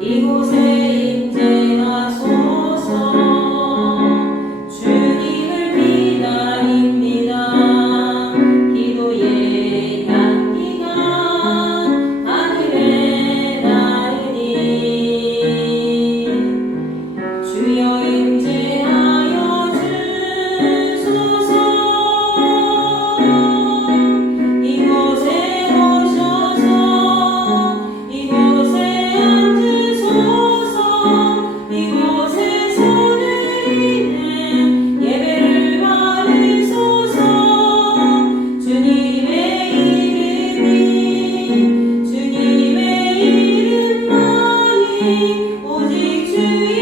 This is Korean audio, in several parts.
이곳에 임재하소서. 주님을 기다립니다. 기도의 향기가 하늘에 닿으니 주여 임재하여 주소서. 이곳에 오셔서 이곳에 앉으소서. 이곳에 손을 이는 예배를 받으소서. 주님의 이름만이 오직 주의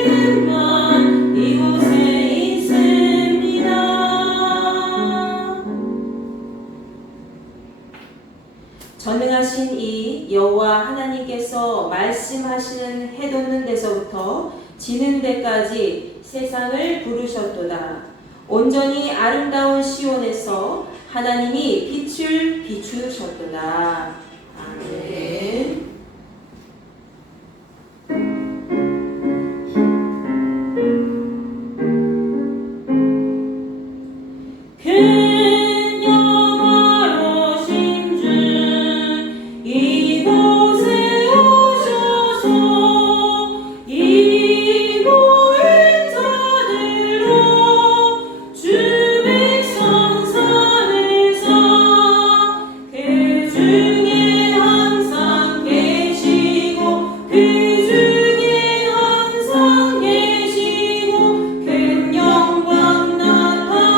이름만 이곳에 있습니다. 전능하신 이 여호와 하나님께서 말씀하시는 해돋는 데서부터 지는 데까지 세상을 부르셨도다. 온전히 아름다운 시온에서 하나님이 빛을 비추셨도다. 아멘. 큰 영화로신 주 이곳에 오셔서 이 모인 자들로 주 백성 삼으사 그 중에 항상 계시고 그 중에 항상 계시고 큰 영광 나타내소서.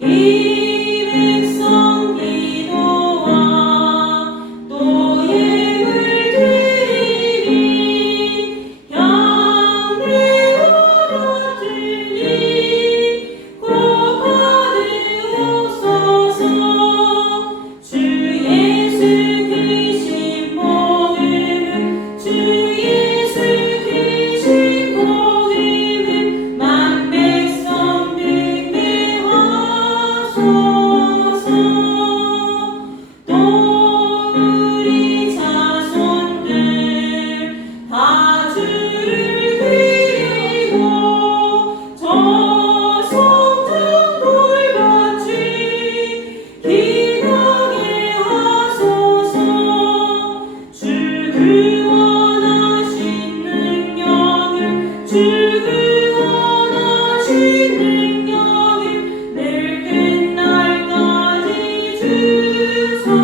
이 백성 기도와 또 예물 드리니 향내와 주님 곧 받으옵소서. 주 예수 크신 복음을 주 예수 크신 복음을 만 백성 등대하소서. 또 우리 자손들 다 주를 드리고 저 성전 돌같이 기나게 하소서. 주 그 원하신 능력을 주 그 원하신 능력을 늘 끝날까지 주소서.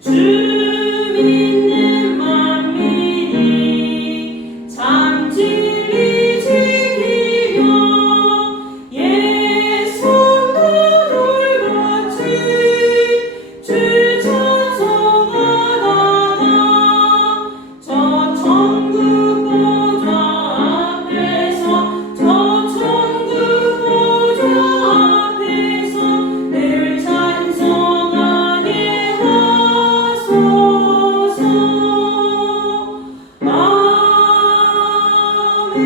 주 믿는 만민이 참 진리 지키며 예수가 돌같이 주 찬송하다가 저 천국 보좌 앞에서 저 천국 보좌 앞에서 늘 찬송하게 하소서. 아멘.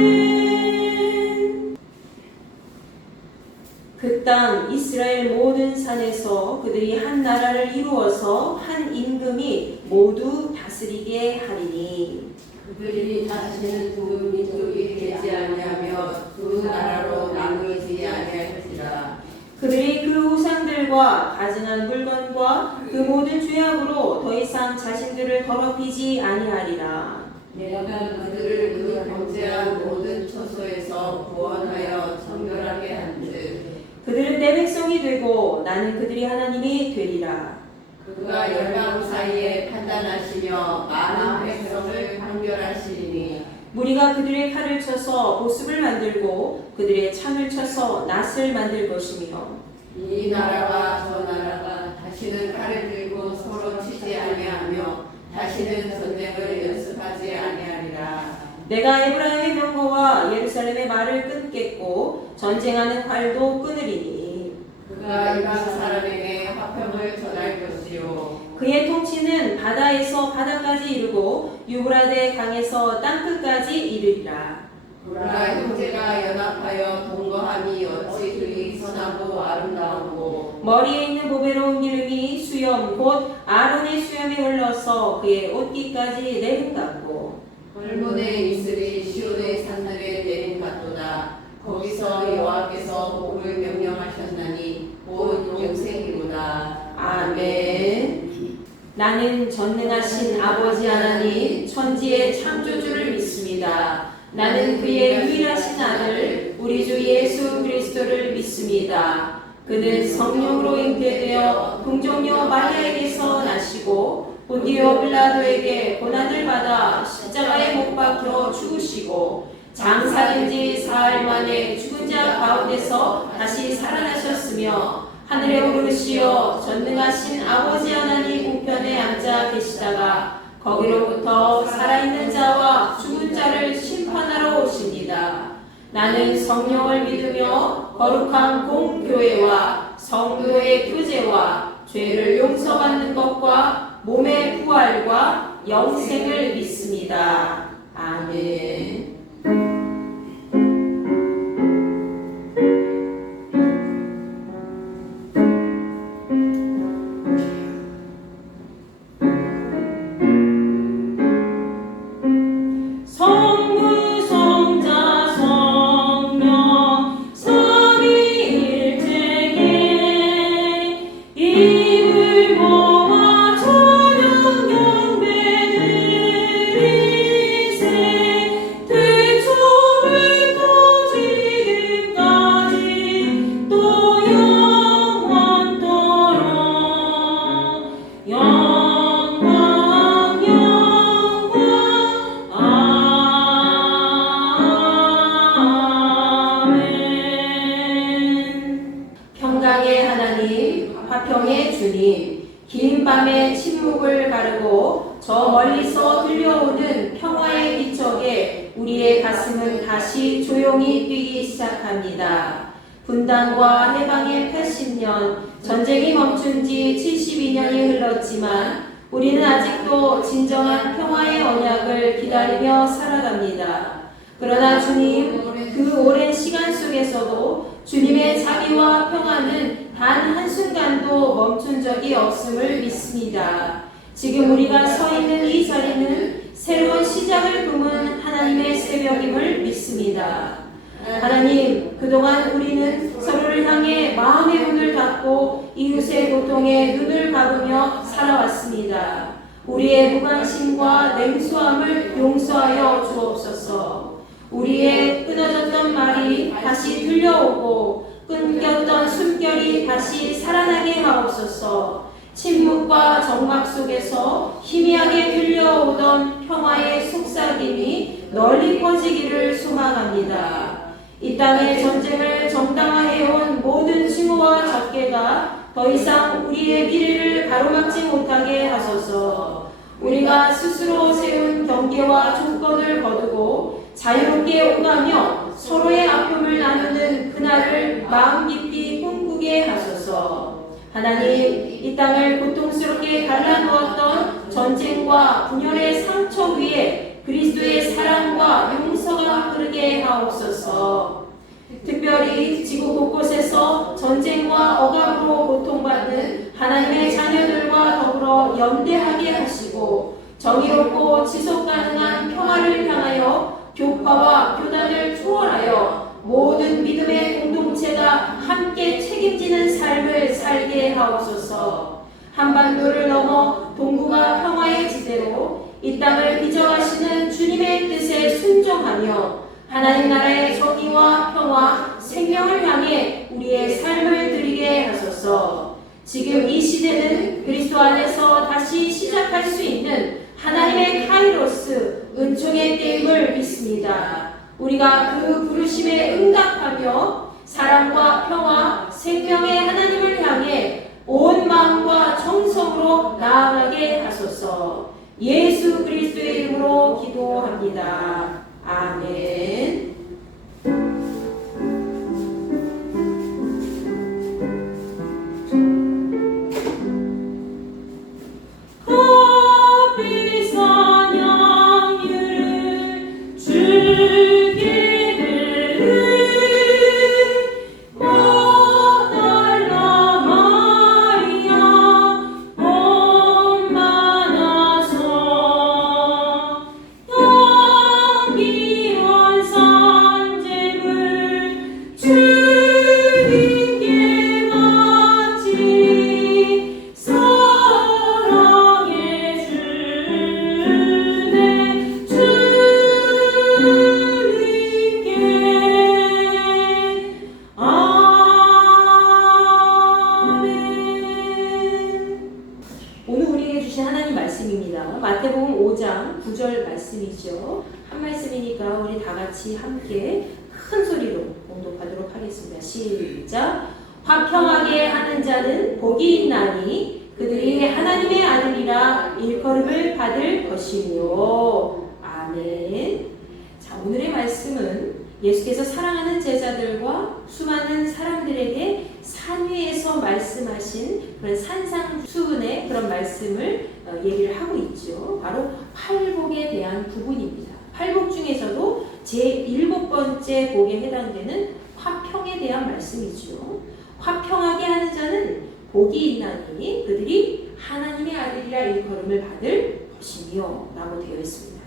그 땅 이스라엘 모든 산에서 그들이 한 나라를 이루어서 한 임금이 모두 다스리게 하리니 그들이 다시는 두 민족이 되지 아니하며 두 나라로 나누지 아니할지라. 그들이 그 우상들과 가증한 물건과 그 모든 죄악으로 더 이상 자신들을 더럽히지 아니하리라. 내가 그들을 그 범죄한 모든 처소에서 구원하여 정결하게 한즉 그들은 내 백성이 되고 나는 그들이 하나님이 되리라. 그가 열방 사이에 판단하시며 많은 백성을 판결하시리니 무리가 그들의 칼을 쳐서 보습을 만들고 그들의 창을 쳐서 낫을 만들 것이며 이 나라와 저 나라가 다시는 칼을 들고 서로 치지 아니하며 다시는 전쟁을 연습하지 아니하리라. 내가 에브라임의 병거와 예루살렘의 말을 끊겠고 전쟁하는 활도 끊으리니 그가 이방 사람에게 화평을 전할 것이요 그의 통치는 바다에서 바다까지 이르고 유브라데 강에서 땅끝까지 이르리라. 그러나 형제가 연합하여 동거함이 어찌 그리 선하고 아름다우고 머리에 있는 보배로운 기름이 수염 곧 아론의 수염에 흘러서 그의 옷깃까지 내림 같고 헐문에 이슬이 시온의 산들에 내린 같도다. 거기서 여호와께서 복을 명령하셨나니 곧 영생이로다. 아멘. 나는 전능하신 아버지 하나님 천지의 창조주를 믿습니다. 나는 그의 유일하신 아들 우리 주 예수 그리스도를 믿습니다. 그는 성령으로 잉태되어 동정녀 마리아에게서 나시고 본디오 빌라도에게 고난을 받아 십자가에 못 박혀 죽으시고 장사된 지 사흘 만에 죽은 자 가운데서 다시 살아나셨으며 하늘에 오르시어 전능하신 아버지 하나님 우편에 앉아 계시다가 거기로부터 살아있는 자와 죽은 자를 심판하러 오십니다. 나는 성령을 믿으며 거룩한 공교회와 성도의 교제와 죄를 용서받는 것과 몸의 부활과 영생을 믿습니다. 아멘. 화평의 주님, 긴 밤의 침묵을 가르고 저 멀리서 들려오는 평화의 기척에 우리의 가슴은 다시 조용히 뛰기 시작합니다. 분단과 해방의 80년, 전쟁이 멈춘 지 72년이 흘렀지만 우리는 아직도 진정한 평화의 언약을 기다리며 살아갑니다. 그러나 주님, 그 오랜 시간 속에서도 주님의 자비와 평화는 단 한순간도 멈춘 적이 없음을 믿습니다. 지금 우리가 서 있는 이 자리는 새로운 시작을 품은 하나님의 새벽임을 믿습니다. 하나님, 그동안 우리는 서로를 향해 마음의 문을 닫고 이웃의 고통에 눈을 감으며 살아왔습니다. 우리의 무관심과 냉소함을 용서하여 주옵소서. 우리의 끊어졌던 말이 다시 들려오고 끊겼던 숨결이 다시 살아나게 하옵소서. 침묵과 정막 속에서 희미하게 들려오던 평화의 속삭임이 널리 퍼지기를 소망합니다. 이 땅의 전쟁을 정당화해온 모든 징후와 적개가 더 이상 우리의 미래를 가로막지 못하게 하소서. 우리가 스스로 세운 경계와 조건을 거두고 자유롭게 오가며 서로의 아픔을 나누는 그날을 마음 깊이 꿈꾸게 하소서. 하나님, 이 땅을 고통스럽게 갈라놓았던 전쟁과 분열의 상처 위에 그리스도의 사랑과 용서가 흐르게 하옵소서. 특별히 지구 곳곳에서 전쟁과 억압으로 고통받는 하나님의 자녀들과 더불어 연대하게 하시고 정의롭고 지속가능한 평화를 향하여 교파와 교단을 초월하여 모든 믿음의 공동체가 함께 책임지는 삶을 살게 하옵소서. 한반도를 넘어 동북아 평화의 지대로 이 땅을 빚어가시는 주님의 뜻에 순종하며 하나님 나라의 정의와 평화, 생명을 향해 우리의 삶을 드리게 하소서. 지금 이 시대는 그리스도 안에서 다시 시작할 수 있는 하나님의 카이로스, 은총의 때임을 믿습니다. 우리가 그 부르심에 응답하며 사랑과 평화, 생명의 하나님을 향해 온 마음과 정성으로 나아가게 하소서. 예수 그리스도의 이름으로 기도합니다. 아멘. 주기를 모달라 있습니다. 마태복음 5장 9절 말씀이죠. 한 말씀이니까 우리 다 같이 함께 큰 소리로 봉독하도록 하겠습니다. 시작. 화평하게 하는 자는 복이 있나니 그들이 하나님의 아들이라 일컬음을 받을 것이며. 아멘. 자, 오늘의 말씀은 예수께서 사랑하는 제자들과 수많은 사람들에게 산 위에서 말씀하신 그런 산상수훈의 그런 말씀을 얘기를 하고 있죠. 바로 팔복에 대한 부분입니다. 팔복 중에서도 제7번째 복에 해당되는 화평에 대한 말씀이죠. 화평하게 하는 자는 복이 있나니 그들이 하나님의 아들이라 일컬음을 받을 것이며 라고 되어 있습니다.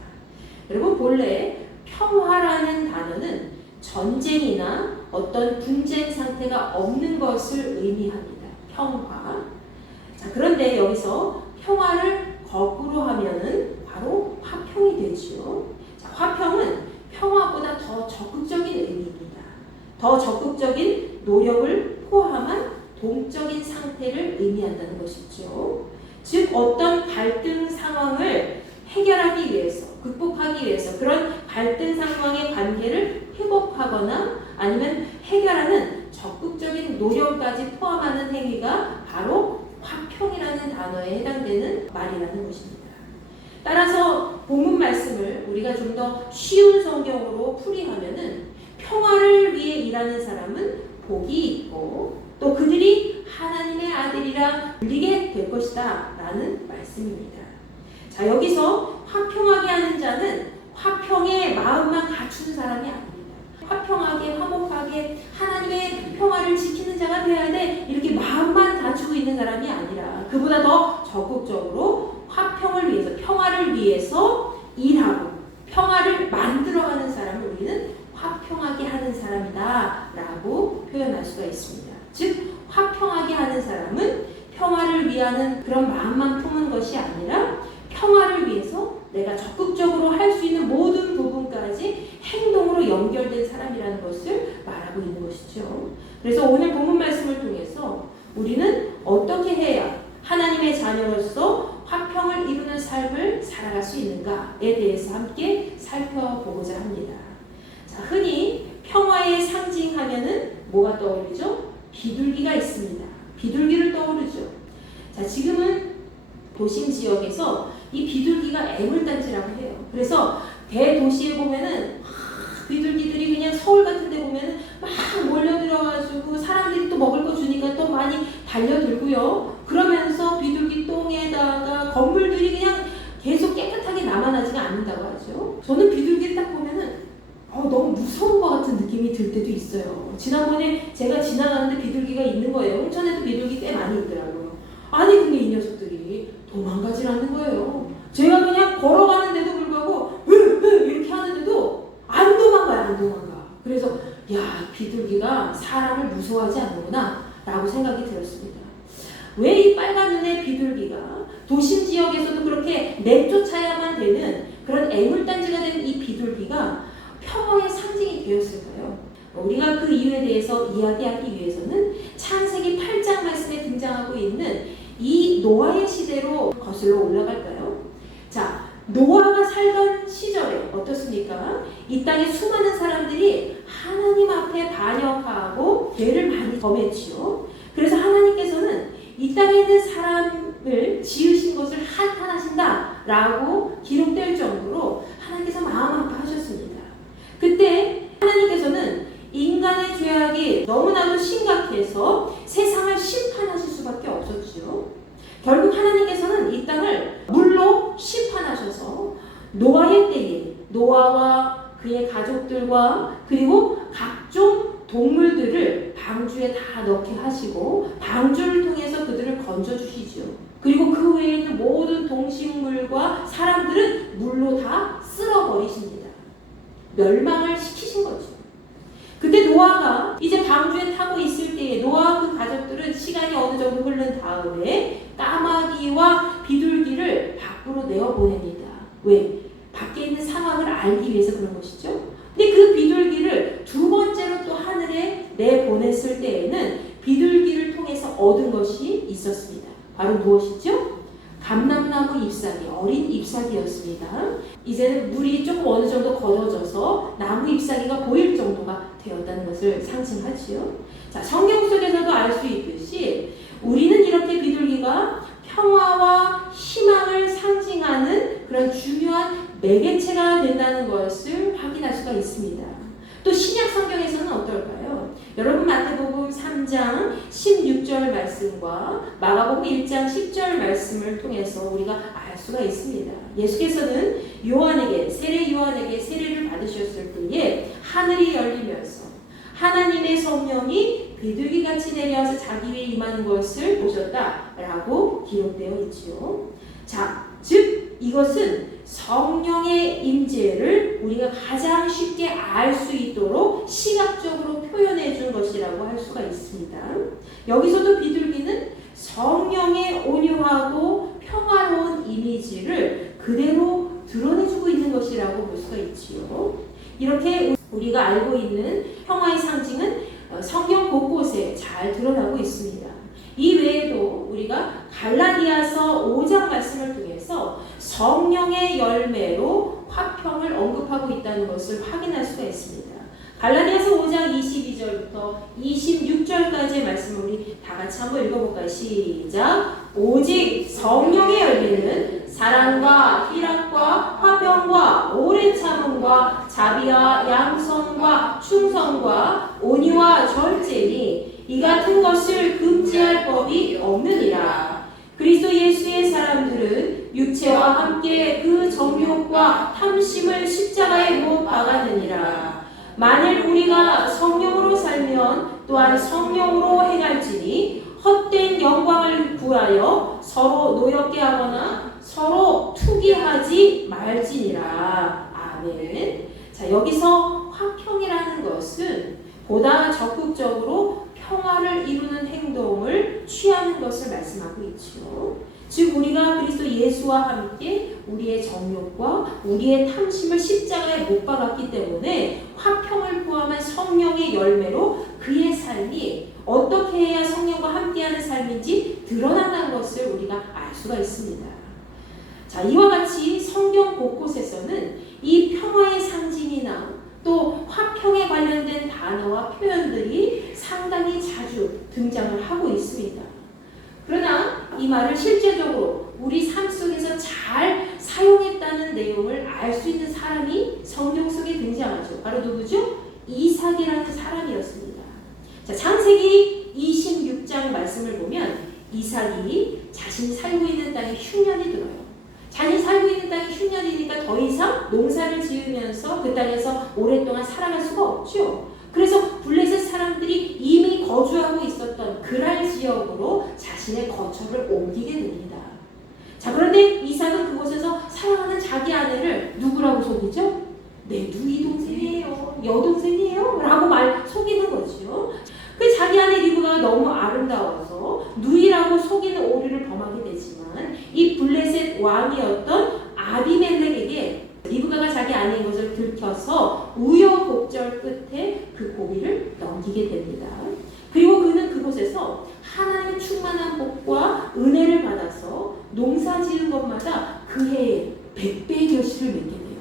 여러분, 본래 평화라는 단어는 전쟁이나 어떤 분쟁 상태가 없는 것을 의미합니다. 평화. 자, 그런데 여기서 평화를 거꾸로 하면은 바로 화평이 되죠. 자, 화평은 평화보다 더 적극적인 의미입니다. 더 적극적인 노력을 포함한 동적인 상태를 의미한다는 것이죠. 즉, 어떤 갈등 상황을 해결하기 위해서, 극복하기 위해서 그런 갈등 상황의 관계를 회복하거나 아니면 해결하는 적극적인 노력까지 포함하는 행위가 바로 화평이라는 단어에 해당되는 말이라는 것입니다. 따라서 본문 말씀을 우리가 좀 더 쉬운 성경으로 풀이하면은 평화를 위해 일하는 사람은 복이 있고 또 그들이 하나님의 아들이라 불리게 될 것이다 라는 말씀입니다. 자, 여기서 화평하게 하는 자는 화평의 마음만 갖추는 사람이 아닙니다. 화평하게 화목하게 하나님의 평화를 지키는 자가 되어야 돼 이렇게 마음만 갖추고 있는 사람이 아니라 그보다 더 적극적으로 화평을 위해서 평화를 위해서 일하고 평화를 만들어가는 사람을 우리는 화평하게 하는 사람이다 라고 표현할 수가 있습니다. 즉 화평하게 하는 사람은 평화를 위하는 그런 마음만 품은 것이 아니라 평화를 위해서 내가 적극적으로 할 수 있는 모든 부분까지 행동으로 연결된 사람이라는 것을 말하고 있는 것이죠. 그래서 오늘 본문 말씀을 통해서 우리는 어떻게 해야 하나님의 자녀로서 화평을 이루는 삶을 살아갈 수 있는가에 대해서 함께 살펴보고자 합니다. 자, 흔히 평화의 상징하면은 뭐가 떠오르죠? 비둘기가 있습니다. 비둘기를 떠오르죠. 자, 지금은 도심 지역에서 이 비둘기가 애물단지라고 해요. 그래서 대도시에 보면은 비둘기들이 그냥 서울 같은 데 보면은 막 몰려들어가지고 사람들이 또 먹을 거 주니까 또 많이 달려들고요. 그러면서 비둘기 똥에다가 건물들이 그냥 계속 깨끗하게 남아나지가 않는다고 하죠. 저는 비둘기를 딱 보면은 너무 무서운 것 같은 느낌이 들 때도 있어요. 지난번에 제가 지나가는데 비둘기가 있는 거예요. 홍천에도 비둘기 꽤 많이 있더라고요. 아니 근데 이 녀석들이 도망가질 않는 거예요. 제가 그냥 걸어가는데도 불구하고 이렇게 하는데도 안 도망가. 그래서 야, 비둘기가 사람을 무서워하지 않는구나 라고 생각이 들었습니다. 왜 이 빨간 눈의 비둘기가 도심 지역에서도 그렇게 내쫓아야만 되는 그런 애물단지가 된 이 비둘기가 평화의 상징이 되었을까요? 우리가 그 이유에 대해서 이야기하기 위해서는 창세기 8장 말씀에 등장하고 있는 이 노아의 시대로 거슬러 올라갈까요? 자, 노아가 살던 시절에 어떻습니까? 이 땅에 수많은 사람들이 하나님 앞에 반역하고 죄를 많이 범했지요. 그래서 하나님께서는 이 땅에 있는 사람을 지으신 것을 한탄하신다 라고 기록될 정도로 하나님께서 마음 아파하셨습니다. 그때 하나님께서는 인간의 죄악이 너무나도 심각해서 세상을 심판하실 수밖에 없었지요. 결국 하나님께서는 이 땅을 물로 심판하셔서 노아의 때에 노아와 그의 가족들과 그리고 각종 동물들을 방주에 다 넣게 하시고 방주를 통해서 그들을 건져주시죠. 그리고 그 외에 있는 모든 동식물과 사람들은 물로 다 쓸어버리십니다. 멸망을 시키신 거죠. 그때 노아가 이제 방주에 타고 있을 때에 노아와 그 가족들은 시간이 어느 정도 흐른 다음에 까마귀와 비둘기를 밖으로 내어보냅니다. 왜? 밖에 있는 상황을 알기 위해서 그런 것이죠. 근데 그 비둘기를 두 번째로 또 하늘에 내보냈을 때에는 비둘기를 통해서 얻은 것이 있었습니다. 바로 무엇이죠? 감람나무 잎사귀, 어린 잎사귀였습니다. 이제는 물이 조금 어느 정도 걷어져서 나무 잎사귀가 보일 정도가 되었다는 것을 상징하지요. 자, 성경 속에서도 알 수 있듯이 우리는 이렇게 비둘기가 평화와 희망을 상징하는 그런 중요한 매개체가 된다는 것을 확인할 수가 있습니다. 또 신약 성경에서는 어떨까요? 여러분 마태복음 3장 16절 말씀과 마가복음 1장 10절 말씀을 통해서 우리가 알 수가 있습니다. 예수께서는 세례 요한에게 세례를 받으셨을 때에 하늘이 열리면서 하나님의 성령이 비둘기같이 내려와서 자기 위에 임하는 것을 보셨다라고 기록되어 있지요. 자, 즉 이것은 성령의 임재를 우리가 가장 쉽게 알 수 있도록 시각적으로 표현해 준 것이라고 할 수가 있습니다. 여기서도 비둘기는 성령의 온유하고 평화로운 이미지를 그대로 드러내주고 있는 것이라고 볼 수가 있지요. 이렇게 우리가 알고 있는 평화의 상징은 성경 곳곳에 잘 드러나고 있습니다. 이 외에도 우리가 갈라디아서 5장 말씀을 통해서 성령의 열매로 화평을 언급하고 있다는 것을 확인할 수가 있습니다. 갈라디아서 5장 22절부터 26절까지의 말씀을 우리 다 같이 한번 읽어볼까요? 시작! 오직 성령의 열매는 사랑과 희락과 화평과 오래 참음과 자비와 양선과 충성과 온유와 절제니 이 같은 것을 금지할 법이 없느니라. 그리스도 예수의 사람들은 육체와 함께 그 정욕과 탐심을 십자가에 못 박았느니라. 만일 우리가 성령으로 살면 또한 성령으로 행할지니 헛된 영광을 구하여 서로 노엽게 하거나 서로 투기하지 말지니라. 아멘. 자, 여기서 화평이라는 것은 보다 적극적으로 평화를 이루는 행동을 취하는 것을 말씀하고 있죠. 즉 우리가 그리스도 예수와 함께 우리의 정욕과 우리의 탐심을 십자가에 못 박았기 때문에 화평을 포함한 성령의 열매로 그의 삶이 어떻게 해야 성령과 함께하는 삶인지 드러난다는 것을 우리가 알 수가 있습니다. 자, 이와 같이 성경 곳곳에서는 이 평화의 상징이나 또 화평에 관련된 단어와 표현들이 상당히 자주 등장을 하고 있습니다. 그러나 이 말을 실제적으로 우리 삶 속에서 잘 사용했다는 내용을 알 수 있는 사람이 성경 속에 등장하죠. 바로 누구죠? 이삭이라는 사람이었습니다. 자, 창세기 26장 말씀을 보면 이삭이 자신이 살고 있는 땅에 흉년이 들어요. 자신이 살고 있는 땅이 흉년이니까 더 이상 농사를 지으면서 그 땅에서 오랫동안 살아갈 수가 없죠. 그래서 블레셋 사람들이 이미 거주하고 있었던 그랄 지역으로 자신의 거처를 옮기게 됩니다. 자, 그런데 이삭은 그곳에서 사랑하는 자기 아내를 누구라고 속이죠? 내 누이 동생이에요, 여동생이에요 라고 속이는 거죠. 그 자기 아내 리브가가 너무 아름다워서 누이라고 속이는 오류를 범하게 되지만 이 블레셋 왕이었던 아비멜렉에게 리브가가 자기 아내인 것을 들켜서 우여곡절 끝에 그 고비를 넘기게 됩니다. 그리고 그는 그곳에서 하나님의 충만한 복과 은혜를 받아서 농사 지은 것마다 그 해에 100배의 결실을 맺게 돼요.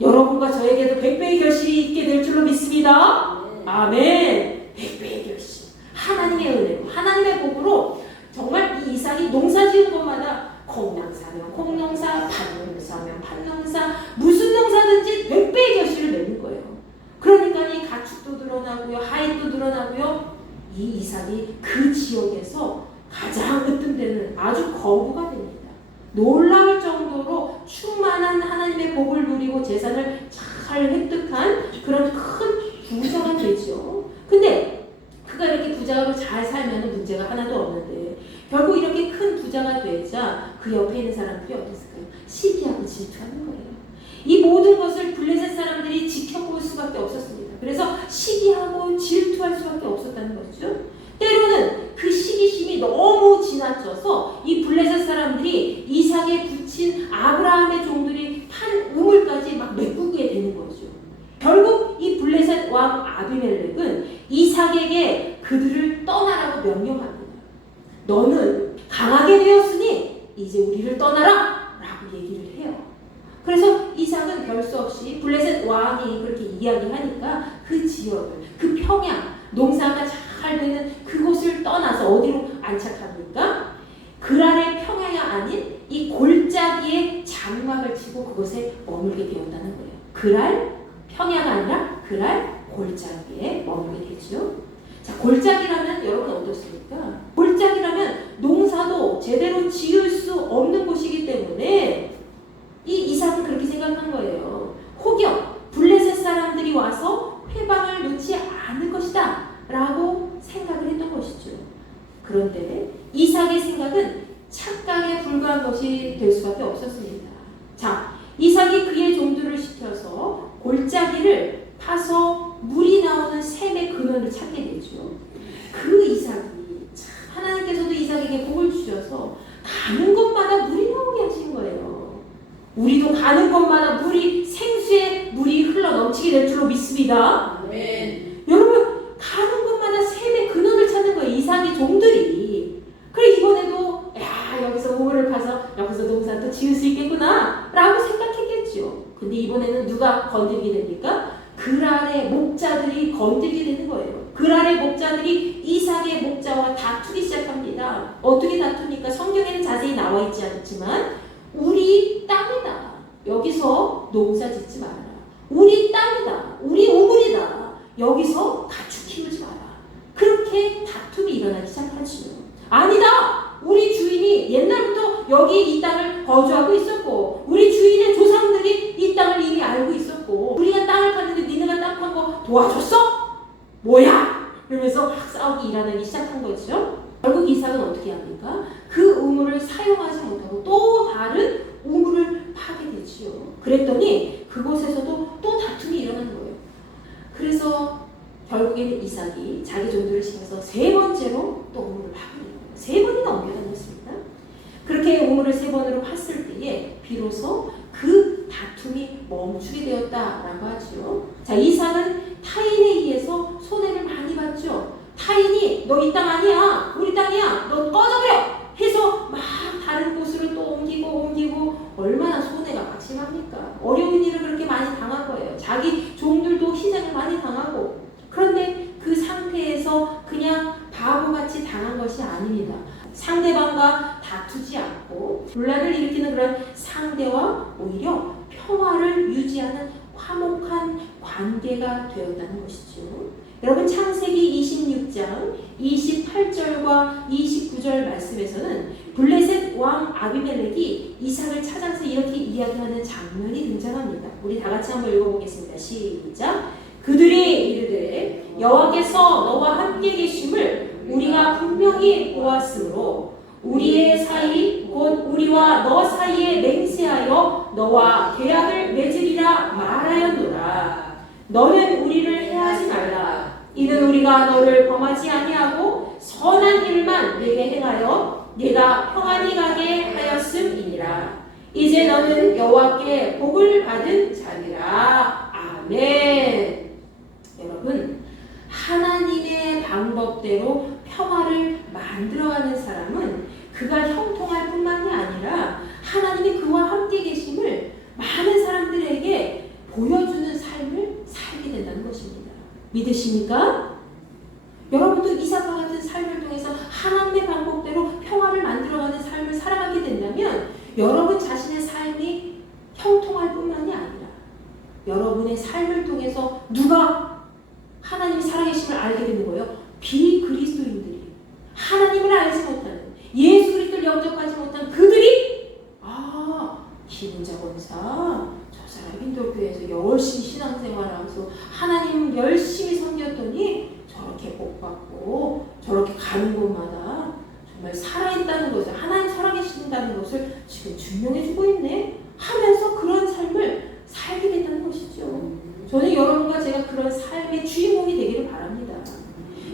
여러분과 저에게도 100배의 결실이 있게 될 줄로 믿습니다. 아멘. 100배의 결실. 하나님의 은혜로, 하나님의 복으로 정말 이 이삭이 농사 지은 것마다 콩농사면 콩농사, 팥농사면 팥농사, 무슨 농사든지 100배의 결실을 맺는 거예요. 그러니까 이 가축도 늘어나고요, 하인도 늘어나고요. 이 이삭이 그 지역에서 가장 으뜸되는 아주 거부가 됩니다. 놀라울 정도로 충만한 하나님의 복을 누리고 재산을 잘 획득한 그런 큰 부자가 되죠. 근데 그가 이렇게 부자로 잘 살면 문제가 하나도 없는데 결국 이렇게 큰 부자가 되자 그 옆에 있는 사람들이 어땠을까요? 시기하고 질투하는 거예요. 이 모든 것을 블레셋 사람들이 지켜볼 수밖에 없었습니다. 그래서 시기하고 질투할 수밖에 없었다는 거죠. 때로는 그 시기심이 너무 지나쳐서 이 블레셋 사람들이 이삭에 붙인 아브라함의 종들이 판 우물까지 막 메꾸게 되는 거죠. 결국 이 블레셋 왕 아비멜렉은 이삭에게 그들을 떠나라고 명령합니다. 너는 강하게 되었으니 이제 우리를 떠나라 라고 얘기를 해요. 그래서 이삭은 별 수 없이 블레셋 왕이 그렇게 이야기하니까 그 지역을, 그 평야, 농사가 잘 되는 그곳을 떠나서 어디로 안착합니까? 그랄의 평야가 아닌 이 골짜기에 장막을 치고 그곳에 머물게 되었다는 거예요. 그랄 평야가 아니라 그랄 골짜기에 머물게 되죠. 자, 골짜기라면 여러분 어떻습니까? 골짜기라면 농사도 제대로 지을 수 없는 곳이기 때문에 이 이삭은 그렇게 생각한 거예요. 혹여 블레셋 사람들이 와서 회방을 놓지 않을 것이다 라고 생각을 했던 것이죠. 그런데 이삭의 생각은 착각에 불과한 것이 될 수밖에 없었습니다. 자, 이삭이 그의 종들을 시켜서 골짜기를 파서 물이 나오는 샘의 근원을 찾게 되죠. 그 이삭이 참 하나님께서도 이삭에게 복을 주셔서 가는 곳마다 물이 나오게 하신 거예요. 우리도 가는 곳마다 물이, 생수의 물이 흘러 넘치게 될 줄로 믿습니다. 아멘. 여러분, 가는 곳마다 샘의 근원을 찾는 거예요. 이삭의 종들이. 그래, 이번에도 야, 여기서 우물을 파서 여기서 농사도 지을 수 있겠구나 라고 생각했겠죠. 근데 이번에는 누가 건드리게 됩니까? 그랄의 목자들이 건드리게 되는 거예요. 그랄의 목자들이 이삭의 목자와 다투기 시작합니다. 어떻게 다투니까 성경에는 자세히 나와 있지 않지만 우리 땅이다. 여기서 농사 짓지 마라. 우리 땅이다. 우리 우물이다. 여기서 가축 키우지 마라. 그렇게 다툼이 일어나기 시작하죠. 아니다. 우리 주인이 옛날부터 여기 이 땅을 거주하고 있었고 우리 주인의 조상들이 이 땅을 이미 알고 있었고 우리가 땅을 팠는데 니네가 땅 판 거 도와줬어? 뭐야? 이러면서 막 싸우기 일어나기 시작한 거죠. 결국 이삭은 어떻게 합니까? 그 우물을 사용하지 못하고 또 다른 우물을 파게 되지요. 그랬더니 그곳에서도 또 다툼이 일어나는 거예요. 그래서 결국에는 이삭이 자기 종들을 시켜서 세 번째로 또 우물을 파게 돼요. 세 번이나 옮겨 다녔습니다. 그렇게 우물을 세 번으로 팠을 때에 비로소 그 다툼이 멈추게 되었다라고 하죠. 자, 이삭은 타인에 의해서 손해를 많이 봤죠. 타인이 너 이 땅 아니야, 우리 땅이야, 너 꺼져버려 해서 막 다른 곳으로 또 옮기고 얼마나 손해가 막심합니까? 어려운 일을 그렇게 많이 당한 거예요. 자기 종들도 희생을 많이 당하고. 그런데 그 상태에서 그냥 바보같이 당한 것이 아닙니다. 상대방과 다투지 않고 분란을 일으키는 그런 상대와 오히려 평화를 유지하는 화목한 관계가 되었다는 것이죠. 여러분, 창세기 26장 28절과 29절 말씀에서는 블레셋 왕 아비멜렉이 이삭을 찾아서 이렇게 이야기하는 장면이 등장합니다. 우리 다 같이 한번 읽어보겠습니다. 시작. 그들이 이르되 여호와께서 너와 함께 계심을 우리가 분명히 보았으므로 우리의 사이 곧 우리와 너 사이에 맹세하여 너와 계약을 맺으리라 말하였노라. 너는 우리를 해하지 말라. 이는 우리가 너를 범하지 아니하고 선한 일만 내게 행하여 네가 평안히 가게 하였음이니라. 이제 너는 여호와께 복을 받은 자니라. 아멘. 여러분, 하나님의 방법대로 평화를 만들어가는 사람은 그가 형통할 뿐만이 아니라 하나님이 그와 함께 계심을 많은 사람들에게 보여주는 삶을 살게 된다는 것입니다. 믿으십니까? 여러분도 이삭과 같은 삶을 통해서 하나님의 방법대로 평화를 만들어가는 삶을 살아가게 된다면 여러분 자신의 삶이 형통할 뿐만이 아니라 여러분의 삶을 통해서 누가 하나님이 살아계심을 알게 되는 거예요. 비그리스도인들이, 하나님을 알지 못하는, 예수 그리스도를 영접하지 못한 그들이 김은자 권사 저 사람 힌돌교회에서 열심히 신앙생활하면서 하나님 열심히 섬겼더니 저렇게 복받고 저렇게 가는 곳마다 정말 살아있다는 것을, 하나님 살아계신다는 것을 지금 증명해주고 있네 하면서 그런 삶을 살게 된다는 것이죠. 저는 여러분과 제가 그런 삶의 주인공이 되기를 바랍니다.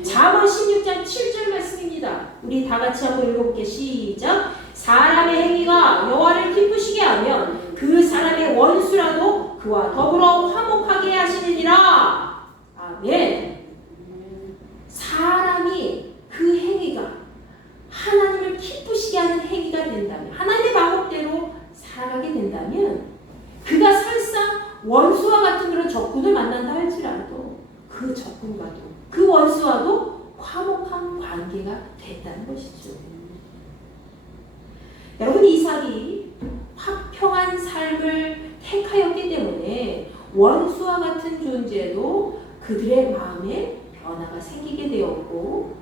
잠언 16장 7절 말씀입니다. 우리 다 같이 한번 읽어볼게요. 시작. 사람의 행위가 여호와를 기쁘시게 하면 그 사람의 원수라도 그와 더불어 화목하게 하시느니라. 아멘. 사람이 그 행위가 하나님을 기쁘시게 하는 행위가 된다면, 하나님의 원수와 같은 그런 적군을 만난다 할지라도 그 적군과도 그 원수와도 화목한 관계가 됐다는 것이죠. 여러분, 이삭이 화평한 삶을 택하였기 때문에 원수와 같은 존재도 그들의 마음에 변화가 생기게 되었고,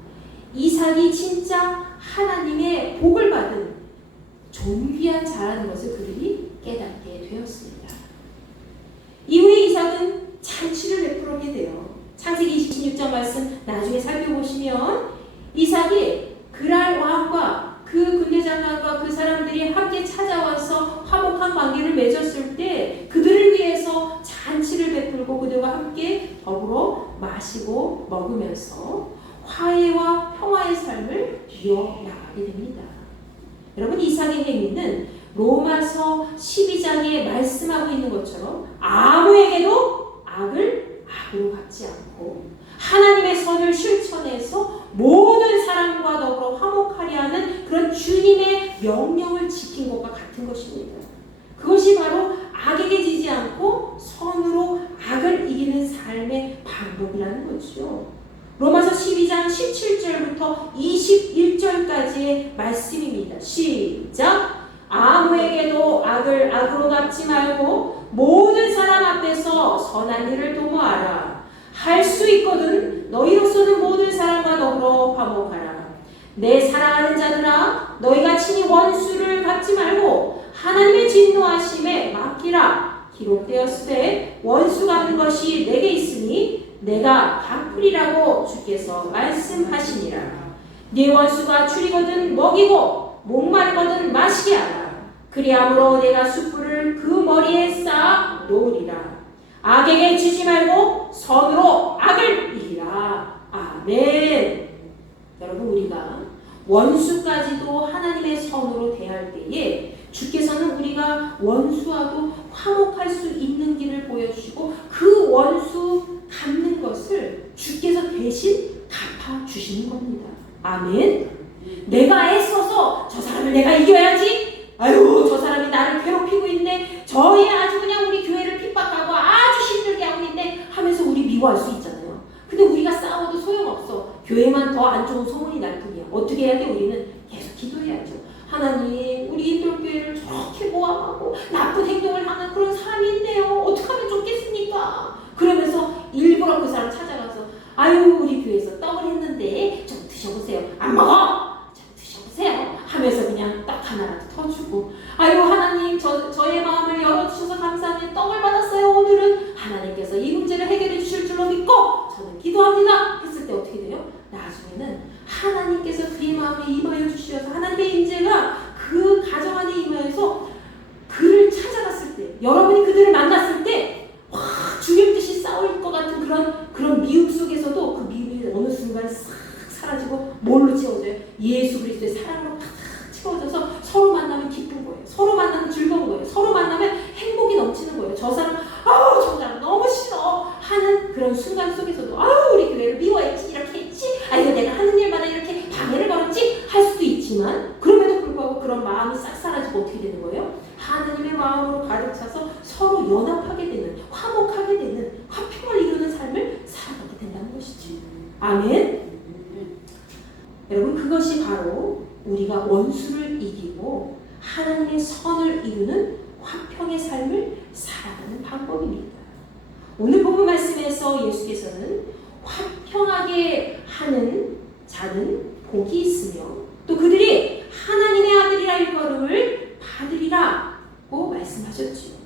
이삭이 진짜 하나님의 복을 받은 존귀한 자라는 것을 그들이 깨닫게 되었습니다. 이후에 이삭은 잔치를 베풀게 돼요. 창세기 26장 말씀 나중에 살펴보시면 이삭이 그랄 왕과 그 군대장관과 그 사람들이 함께 찾아와서 화목한 관계를 맺었을 때 그들을 위해서 잔치를 베풀고 그들과 함께 더불어 마시고 먹으면서 화해와 평화의 삶을 이어나가게 됩니다. 여러분, 이삭의 행위는 로마서 12장에 말씀하고 있는 것처럼 아무에게도 악을 악으로 갚지 않고 하나님의 선을 실천해서 모든 사람과 더불어 화목하려 하는 그런 주님의 명령을 지킨 것과 같은 것입니다. 그것이 바로 악에게 지지 않고 선으로 악을 이기는 삶의 방법이라는 거죠. 로마서 12장 17절부터 21절까지의 말씀입니다. 시작! 아무에게도 악을 악으로 갚지 말고 모든 사람 앞에서 선한 일을 도모하라. 할 수 있거든 너희로서는 모든 사람과 더불어 화목하라. 내 사랑하는 자들아, 너희가 친히 원수를 갚지 말고 하나님의 진노하심에 맡기라. 기록되었으되 원수 갚는 것이 내게 있으니 내가 갚으리라고 주께서 말씀하시니라. 네 원수가 줄이거든 먹이고 목마르거든 마시게 하라. 그리함으로 내가 숯불을 그 머리에 쌓아 놓으리라. 악에게 지지 말고 선으로 악을 이기라. 아멘. 여러분, 우리가 원수까지도 하나님의 선으로 대할 때에 주께서는 우리가 원수와도 화목할 수 있는 길을 보여주시고 그 원수 갚는 것을 주께서 대신 갚아주시는 겁니다. 아멘. 내가 애써서 저 사람을 내가 이겨야지. 아유, 저 사람이 나를 괴롭히고 있네. 저희 아주 그냥 우리 교회를 핍박하고 아주 힘들게 하고 있네 하면서 우리 미워할 수 있잖아요. 근데 우리가 싸워도 소용없어. 교회만 더 안 좋은 소문이 날 뿐이야. 어떻게 해야 돼? 우리는 계속 기도해야죠. 하나님, 우리 인도교회를 저렇게 모함하고 나쁜 행동을 하는 그런 사람이 있네요. 어떻게 하면 좋겠습니까? 그러면서 일부러 그 사람 찾아가서 아유, 우리 교회에서 떡을 했는데 좀 드셔보세요. 안 먹어? 좀 드셔보세요. 하면서 그냥 떡 하나라도 터주고, 아유, 하나님, 저의 마음을 열어주셔서 감사합니다. 떡을 받았어요. 오늘은 하나님께서 이 문제를 해결해 주실 줄로 믿고 저는 기도합니다. 했을 때 어떻게 돼요? 나중에는 하나님께서 그의 마음에 임하여 주셔서 하나님의 임재가 그 가정 안에 임하여서 그를 찾아갔을 때, 여러분이 그들을 만났을 때 죽일 듯이 싸울 것 같은 그런 미움 속에서도 그 미움이 어느 순간 싹 사라지고 뭘로 채워져요? 예수 그리스도의 사랑으로 탁 채워져서 서로 만나면 기쁜 거예요. 서로 만나면 즐거운 거예요. 서로 만나면 행복이 넘치는 거예요. 저 사람, 아우, 저 사람 너무 싫어 하는 그런 순간 속에서도 아우, 우리 교회를 미워했지, 이렇게 했지, 아이고, 내가 하는 일마다 이렇게 방해를 걸었지 할 수도 있지만, 그럼에도 불구하고 그런 마음이 싹 사라지고 어떻게 되는 거예요? 하나님의 마음으로 가득 차서 서로 연합하게 되는, 화목하게 되는, 화평을 이루는 삶을 살아가게 된다는 것이지. 아멘. 여러분, 그것이 바로 우리가 원수를 이기고 하나님의 선을 이루는 화평의 삶을 살아가는 방법입니다. 오늘 본문 말씀에서 예수께서는 화평하게 하는 자는 복이 있으며 또 그들이 하나님의 아들이라 일컬음을 받으리라고 말씀하셨죠.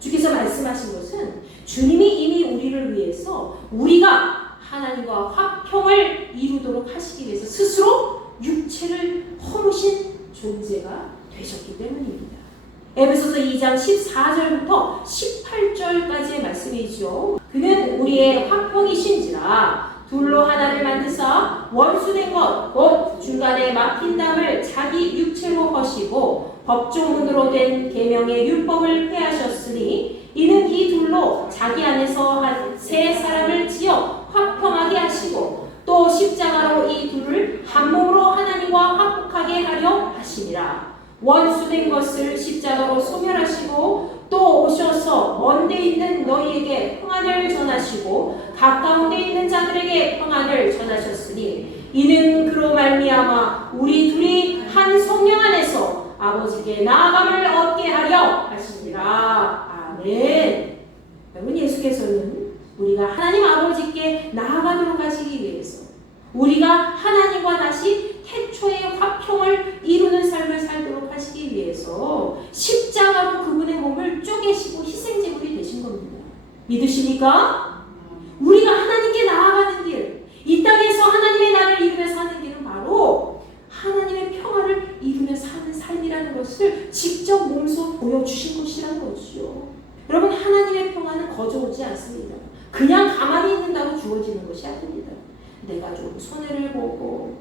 주께서 말씀하신 것은 주님이 이미 우리를 위해서 우리가 하나님과 화평을 이루도록 하시기 위해서 스스로 육체를 허무신 존재가 되셨기 때문입니다. 에베소서 2장 14절부터 18절까지의 말씀이죠. 그는 우리의 화평이신지라 둘로 하나를 만드사 원수된 것 곧 중간에 막힌 담을 자기 육체로 허시고 법조문으로 된 계명의 율법을 폐하셨으니 이는 이 둘로 자기 안에서 한 세 사람을 지어 화평하게 하시고 또 십자가로 이 둘을 한 몸으로 하나님과 화목하게 하려 하심이라. 원수된 것을 십자가로 소멸하시고 또 오셔서 먼데 있는 너희에게 평안을 전하시고 가까운 데 있는 자들에게 평안을 전하셨으니 이는 그로 말미암아 우리 둘이 한 성령 안에서 아버지께 나아감을 얻게 하려 하시니라. 아멘. 여러분, 예수께서는 우리가 하나님 아버지께 나아가도록 하시기 위해서 우리가 하나님과 다시 태초의 화평을 이루는 삶을 살도록 하시기 위해서 십자가로 그분의 몸을 쪼개시고 희생제물이 되신 겁니다. 믿으십니까? 우리가 하나님께 나아가는 길, 이 땅에서 하나님의 나라를 이루며 사는 길은 바로 하나님의 평화를 이루며 사는 삶이라는 것을 직접 몸소 보여주신 것이라는 거죠. 여러분, 하나님의 평화는 거저오지 않습니다. 그냥 가만히 있는다고 주어지는 것이 아닙니다. 내가 좀 손해를 보고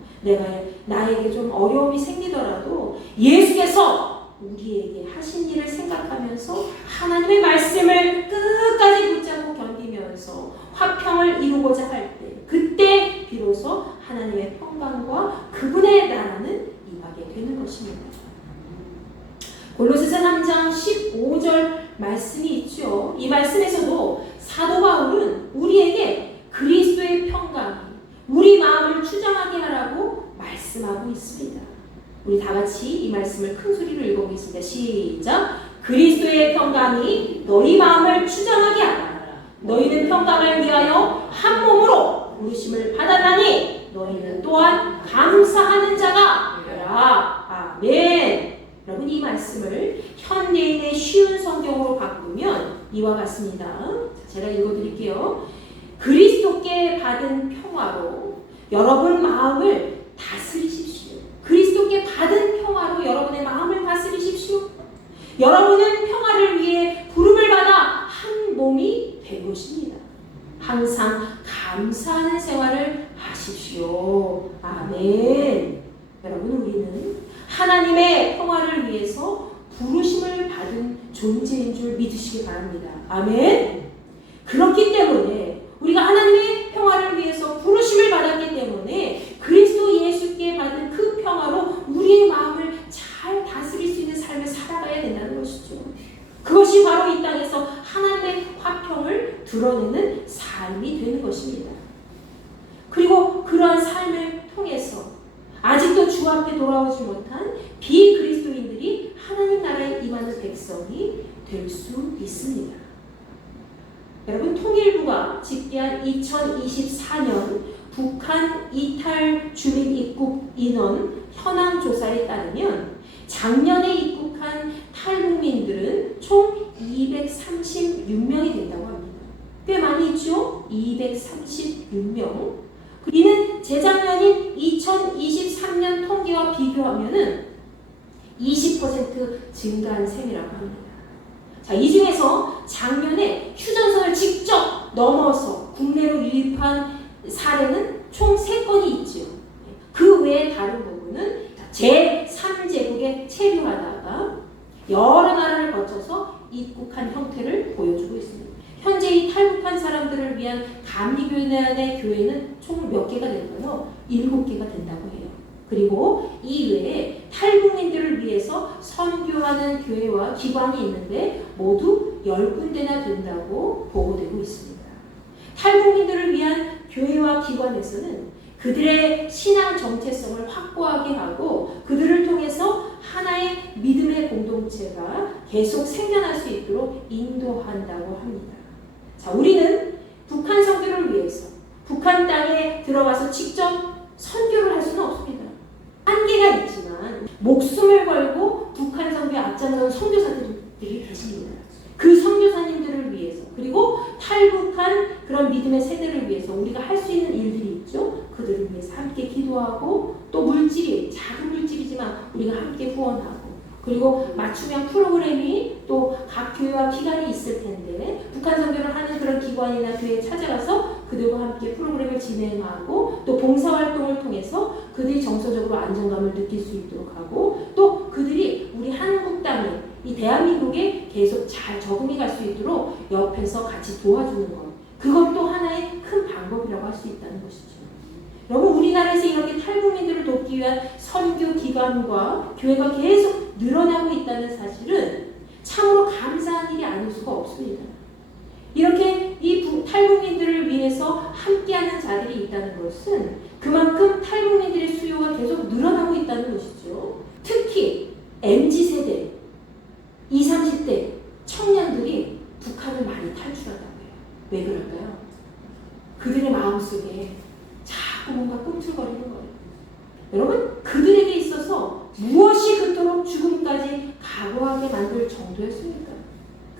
나에게 좀 어려움이 생기더라도 예수께서 우리에게 하신 일을 생각하면서 하나님의 말씀을 끝까지 붙잡고 견디면서 화평을 이루고자 할 때, 그때 비로소 하나님의 평강과 그분의 나라는 임하게 되는 것입니다. 골로새서 3장 15절 말씀이 있죠. 이 말씀에서도 사도 바울은 우리에게 그리스도의 평강이 우리 마음을 추정하게 하라고 말씀하고 있습니다. 우리 다 같이 이 말씀을 큰 소리로 읽어보겠습니다. 시작. 그리스도의 평강이 너희 마음을 추정하게 하라. 너희는 평강을 위하여 한 몸으로 부르심을 받았나니 너희는 또한 감사하는 자가 되라. 아멘. 여러분, 이 말씀을 현대인의 쉬운 성경으로 바꾸면 이와 같습니다. 제가 읽어드릴게요. 그리스도께 받은 평화로 여러분 마음을 다스리십시오. 그리스도께 받은 평화로 여러분의 마음을 다스리십시오. 여러분은 평화를 위해 부름을 받아 한 몸이 된 것입니다. 항상 감사하는 생활을 하십시오. 아멘. 여러분, 우리는 하나님의 평화를 위해서 부르심을 받은 존재인 줄 믿으시기 바랍니다. 아멘. 그렇기 때문에 우리가 하나님의 평화를 위해서 부르심을 받았기 때문에 그리스도 예수께 받은 그 평화로 우리의 마음을 잘 다스릴 수 있는 삶을 살아가야 된다는 것이죠. 그것이 바로 이 땅에서 하나님의 화평을 드러내는 삶이 되는 것입니다. 그리고 그러한 삶을 통해서 아직도 주 앞에 돌아오지 못한 비그리스도인들이 하나님 나라에 임하는 백성이 될 수 있습니다. 여러분, 통일부가 집계한 2024년 북한 이탈 주민 입국 인원 현황 조사에 따르면 작년에 입국한 탈북민들은 총 236명이 된다고 합니다. 꽤 많이 있죠? 236명. 이는 재작년인 2023년 통계와 비교하면은 20% 증가한 셈이라고 합니다. 자, 이 중에서 작년에 휴전선을 직접 넘어서 국내로 유입한 사례는 총 3건이 있죠. 그 외에 다른 부분은 제3제국에 체류하다가 여러 나라를 거쳐서 입국한 형태를 보여주고 있습니다. 현재 이 탈북한 사람들을 위한 감리교회의 교회는 총 몇 개가 될까요? 7개가 된다고 해요. 그리고 이 외에 탈북민들을 위해서 선교하는 교회와 기관이 있는데 모두 10군데나 된다고 보고되고 있습니다. 탈북민들을 위한 교회와 기관에서는 그들의 신앙 정체성을 확고하게 하고 그들을 통해서 하나의 믿음의 공동체가 계속 생겨날 수 있도록 인도한다고 합니다. 자, 우리는 북한 선교를 위해서 북한 땅에 들어가서 직접 선교를 할 수는 없습니다. 한계가 있지만 목숨을 걸고 북한 선교에 앞장선 선교사들이 계십니다. 그 선교사님들을 위해서, 그리고 탈북한 그런 믿음의 세대를 위해서 우리가 할 수 있는 일들이 있죠. 그들을 위해서 함께 기도하고, 또 물질이 작은 물질이지만 우리가 함께 후원하고, 그리고 맞춤형 프로그램이 또 각 교회와 기관이 있을 텐데 북한 선교를 하는 그런 기관이나 교회에 찾아가서 그들과 함께 프로그램을 진행하고, 또 봉사활동을 통해서 그들이 정서적으로 안정감을 느낄 수 있도록 하고, 또 그들이 우리 한국 땅에, 이 대한민국에 계속 잘 적응해 갈 수 있도록 옆에서 같이 도와주는 것, 그것도 하나의 큰 방법이라고 할 수 있다는 것이죠. 여러분, 우리나라에서 이렇게 탈북민들을 돕기 위한 선교 기관과 교회가 계속 늘어나고 있다는 사실은 참으로 감사한 일이 아닐 수가 없습니다. 이렇게 이 탈북민들을 위해서 함께하는 자들이 있다는 것은 그만큼 탈북민들의 수요가 계속 늘어나고 있다는 것이죠. 특히 MZ세대, 20, 30대 청년들이 북한을 많이 탈출한다고 해요. 왜 그럴까요? 그들의 마음속에 자꾸 뭔가 꿈틀거리는 거예요. 여러분, 그들에게 있어서 무엇이 그토록 죽음까지 각오하게 만들 정도였습니까?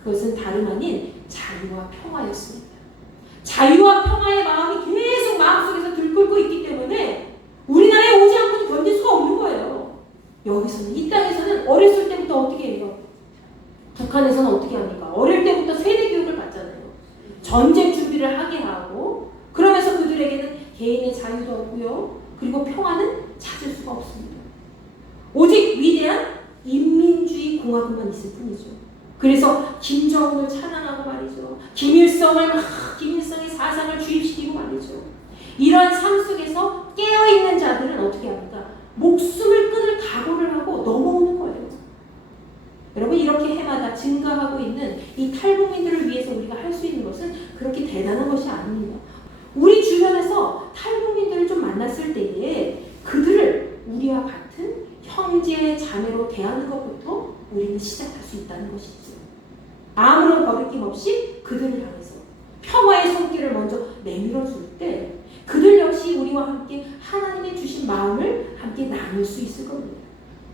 그것은 다름 아닌 자유와 평화였습니다. 자유와 평화의 마음이 계속 마음속에서 들끓고 있기 때문에 우리나라에 오지 않고는 견딜 수가 없는 거예요. 여기서는, 이 땅에서는 어렸을 때부터 어떻게 해요? 북한에서는 어떻게 합니까? 어릴 때부터 세대 교육을 받잖아요. 전쟁 준비를 하게 하고, 그러면서 그들에게는 개인의 자유도 없고요. 그리고 평화는 찾을 수가 없습니다. 오직 위대한 인민주의 공화국만 있을 뿐이죠. 그래서 김정은을 찬양하고 말이죠. 김일성의 사상을 주입시키고 말이죠. 이러한 삶 속에서 깨어있는 자들은 어떻게 합니까? 목숨을 끊을 각오를 하고 넘어오는 거예요. 여러분, 이렇게 해마다 증가하고 있는 이 탈북민들을 위해서 우리가 할 수 있는 것은 그렇게 대단한 것이 아닙니다. 우리 주변에서 탈북민들을 좀 만났을 때에 그들을 우리와 같은 형제, 자매로 대하는 것부터 우리는 시작할 수 있다는 것이죠. 아무런 거리낌 없이 그들을 향해서 평화의 손길을 먼저 내밀어 줄 때 그들 역시 우리와 함께 하나님의 주신 마음을 함께 나눌 수 있을 겁니다.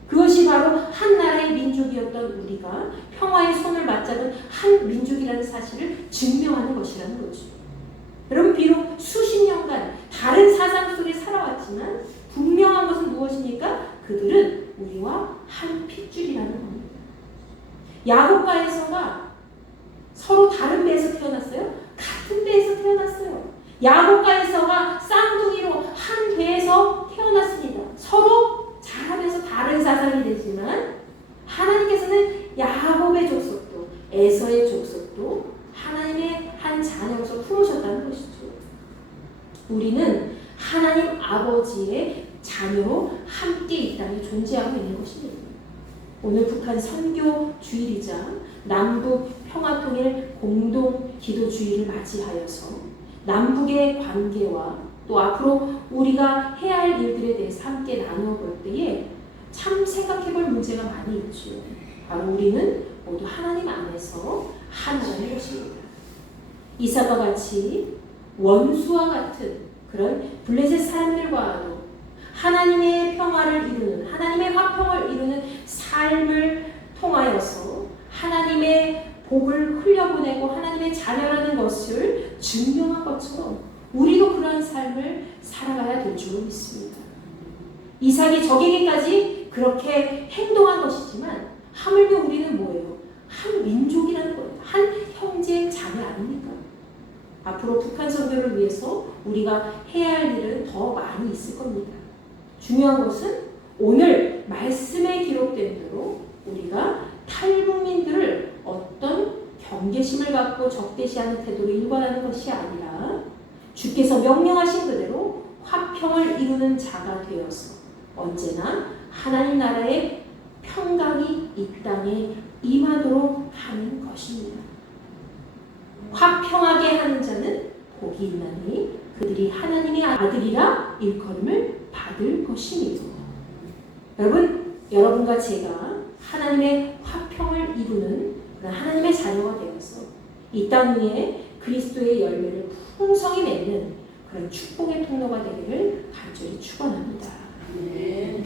그것이 바로 한 나라의 민족이었던 우리가 평화의 손을 맞잡은 한 민족이라는 사실을 증명하는 것이라는 거죠. 여러분, 비록 수십 년간 다른 사상 속에 살아왔지만 분명한 것은 무엇입니까? 그들은 우리와 한 핏줄이라는 겁니다. 야곱과 에서가 서로 다른 배에서 태어났어요? 같은 배에서 태어났어요. 야곱과 에서가 쌍둥이로 한 배에서 태어났습니다. 서로 자라면서 다른 사상이 되지만 하나님께서는 야곱의 족속도 에서의 족속도 하나님의 한 자녀로서 품으셨다는 것이죠. 우리는 하나님 아버지의 자녀로 함께 이 땅에 존재하고 있는 것입니다. 오늘 북한 선교 주일이자 남북 평화통일 공동 기도 주일을 맞이하여서 남북의 관계와 또 앞으로 우리가 해야 할 일들에 대해서 함께 나누어 볼 때에 참 생각해 볼 문제가 많이 있죠. 바로 우리는 모두 하나님 안에서 하나라는 것입니다. 이삭과 같이 원수와 같은 그런 블레셋 사람들과도 하나님의 평화를 이루는, 하나님의 화평을 이루는 삶을 통하여서 하나님의 복을 흘려보내고 하나님의 자녀라는 것을 증명한 것처럼 우리도 그러한 삶을 살아가야 될 줄 믿습니다. 이삭이 적에게까지 그렇게 행동한 것이지만 하물며 우리는 뭐예요? 한 민족이라는 거예요. 한 형제 자매 아닙니까? 앞으로 북한 선교를 위해서 우리가 해야 할 일은 더 많이 있을 겁니다. 중요한 것은 오늘 말씀에 기록된 대로 우리가 탈북민들을 어떤 경계심을 갖고 적대시하는 태도로 일관하는 것이 아니라 주께서 명령하신 그대로 화평을 이루는 자가 되어서 언제나 하나님 나라의 평강이 이 땅에 임하도록 하는 것입니다. 화평하게 하는 자는 복이 있나니 그들이 하나님의 아들이라 일컬음을 받을 것이니라. 여러분, 여러분과 제가 하나님의 화평을 이루는 그런 하나님의 자녀가 되어서 이 땅 위에 그리스도의 열매를 풍성히 맺는 그런 축복의 통로가 되기를 간절히 축원합니다. 네.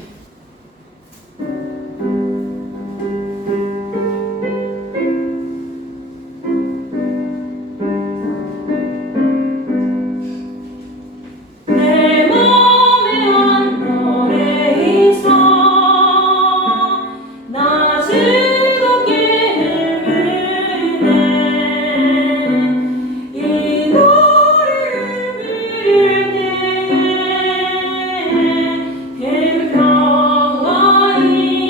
평화이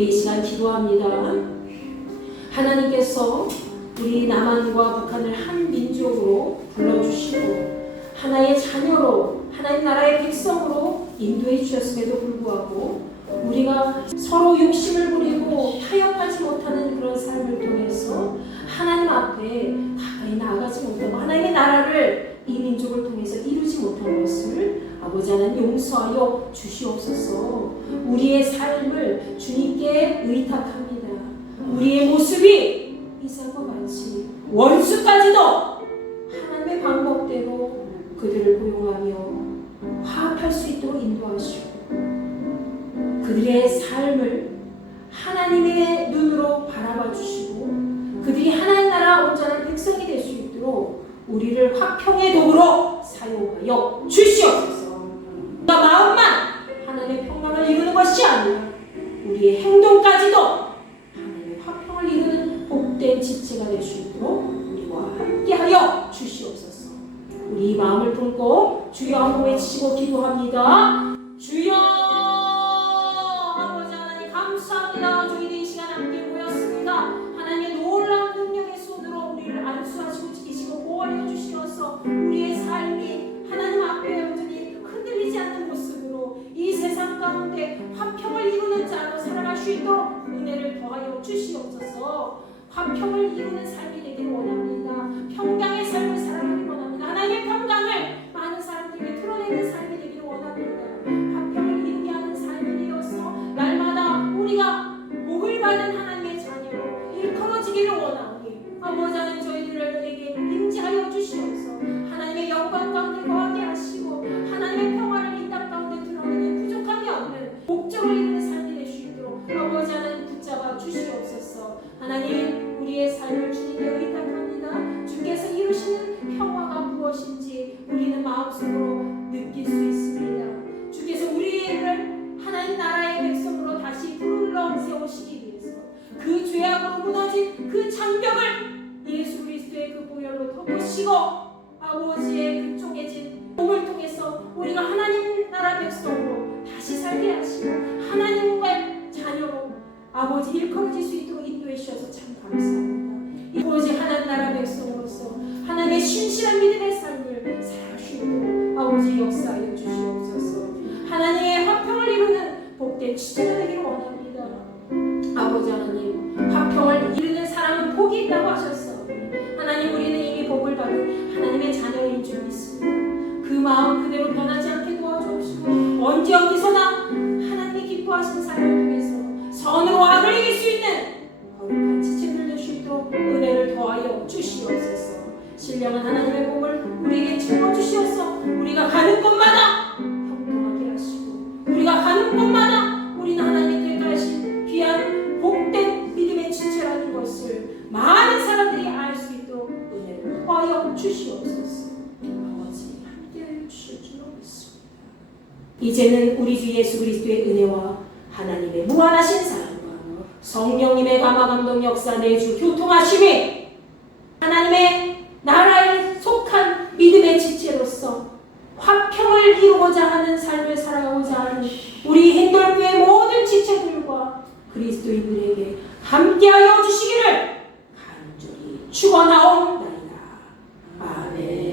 우리 이 시간 기도합니다. 하나님께서 우리 남한과 북한을 한 민족으로 불러주시고 하나의 자녀로 하나님 나라의 백성으로 인도해 주셨음에도 불구하고 우리가 서로 욕심을 부리고 타협하지 못하는 그런 삶을 통해서 하나님 앞에 가까이 나아가지 못하고 하나님의 나라를 이 민족을 통해서 이루지 못한 것을 아버지 하나님 용서하여 주시옵소서. 우리의 삶을 주님께 의탁합니다. 우리의 모습이 이삭과 같이 원수까지도 하나님의 방법대로 그들을 고용하며 화합할 수 있도록 인도하시고 그들의 삶을 하나님의 눈으로 바라봐 주시고 그들이 하나님 나라 온전한 백성이 될 수 있도록 우리를 화평의 도구로 사용하여 주시옵소서. 마음만 하나님의 평강을 이루는 것이 아니라 우리의 행동까지도 하나님의 화평을 이루는 복된 지체가 될 수 있도록 우리와 함께하여 주시옵소서. 우리 마음을 품고 주여 한번 외치시고 기도합니다. 주여 아버지 하나님 감사합니다. 저희들 이 시간 함께 모였습니다. 하나님의 놀라운 능력의 손으로 우리를 안수하시고 지키시고 보호하여 주시어서 우리의 삶이 하나님 앞에 여전히 흔들리지 않는 모습으로 이 세상 가운데 화평을 이루는 자로 살아갈 수 있도록 은혜를 더하여 주시옵소서. 화평을 이루는 삶이 되기를 원합니다. 평강의 삶을 살아가길 원합니다. 하나님의 평강을 많은 사람들에게 드러내는 삶이 되기를 원합니다. 화평을 이루게 하는 삶이 되어서 날마다 우리가 복을 받은 하나님의 자녀로 일컬어지기를 원하오니 아버지 하나님 저희들에게 임재하여 주시옵소서. 하나님의 영광 가운데 거하게 하시고 하나님의 평화를 이 땅 가운데 드러내는 부족함이 없는 목적을 이루는 삶이 될 수 있도록 아버지 하나님 붙잡아 주시옵소서. 하나님 우리의 삶을 주님께 의탁합니다. 주께서 이루시는 평화가 무엇인지 우리는 마음속으로 느낄 수 있습니다. 주께서 우리를 하나님 나라의 백성으로 다시 불러 세우시기 위해서 그 죄악으로 무너진 그 장벽을 예수 그리스도의 그 보혈로 덮으시고 아버지의 그 쪼개진 몸을 통해서 우리가 하나님 나라 백성으로 다시 살게 하시고 하나님과의 자녀로 아버지 일컬어질 수 있도록 인도해 주셔서 참 감사합니다. 오직 하나님 나라 백성으로서 하나님의 신실한 믿음의 삶을 살아갈 수 있도록 아버지 역사하여 주시옵소서. 하나님의 화평을 이루는 복된 지체가 되기를 원합니다. 아버지 하나님 화평을 이루는 사람은 복이 있다고 하셨어. 하나님 우리는 이미 복을 받은 하나님의 자녀인 줄 믿습니다. 그 마음 그대로 변하지 않게 도와주옵시고 언제 어디서나 하나님이 기뻐하시는 삶을 통해서 선으로 악을 이길 수 있는 거룩한 지체들 될 수 있도록 은혜를 더하여 주시옵소서. 신령한 하나님의 복을 우리에게 채워주시옵소서. 우리가 가는 곳마다 형통하게 하시고 우리가 가는 곳마다 우리는 하나님의 택하신 귀한 복된 믿음의 지체라는 것을 많은 사람들이 알 수 있도록 은혜를 더하여 주시옵소서. 아버지 함께하여 주실 줄 믿습니다. 이제는 우리 주 예수 그리스도의 은혜와 하나님의 무한하신 사랑과 성령님의 감화감동 역사 내주 교통하심이 하나님의 나라에 속한 믿음의 지체로서 화평을 이루고자 하는 삶을 살아가고자 하는 우리 힌돌교의 모든 지체들과 그리스도인들에게 함께하여 주시기를 간절히 축원하옵나이다. 아멘.